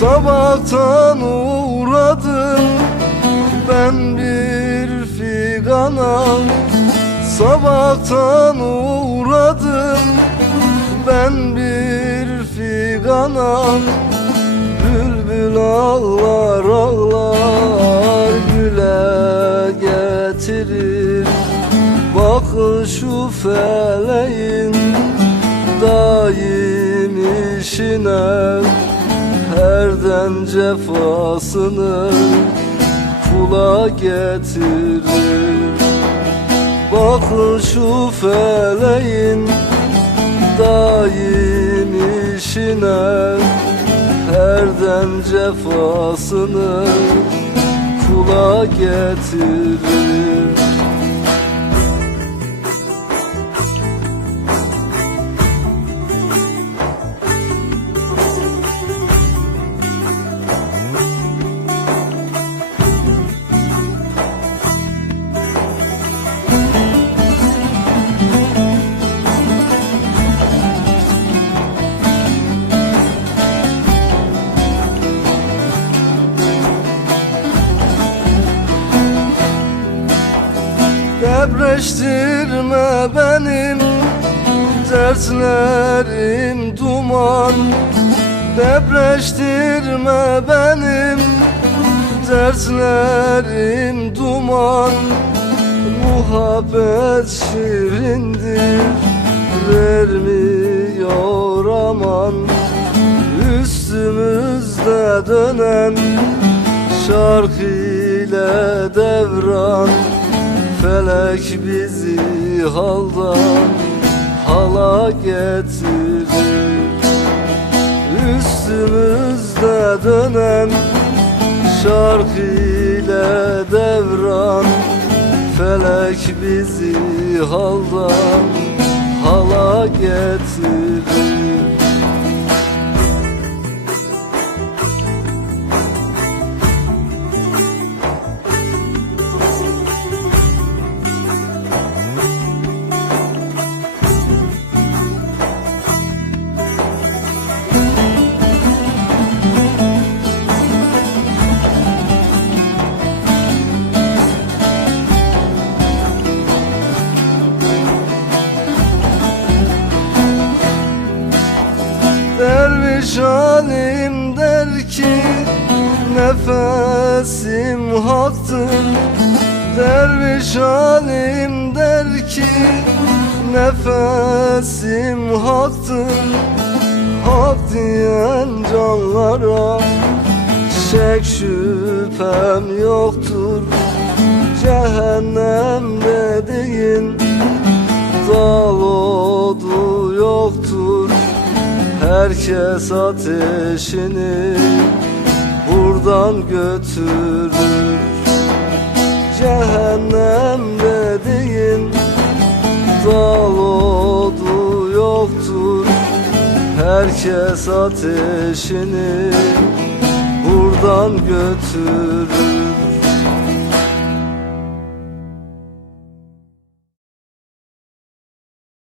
Sabahtan uğradım ben bir figana, sabahtan uğradım ben bir figana. Bülbül ağlar ağlar güle getirir. Bakın şu feleğin daim işine, herden cefasını kula getirir. Bakın şu feleğin daim işine, herden cefasını kula getirir. Debreştirme benim dertlerim duman, debreştirme benim dertlerim duman. Muhabbet şirindir vermiyor aman, üstümüzde dönen şark ile devran. Felek bizi haldan hala getirir. Üstümüzde dönen şark ile devran. Felek bizi haldan hala getirir. Derviş alim der ki nefesim haktır. Derviş alim der ki nefesim haktır. Hak diyen canlara şek şüphem yoktur. Cehennem dediğin dal odu yoktur. Herkes ateşini buradan götürür. Cehennem dediğin dal odu yoktur. Herkes ateşini buradan götürür.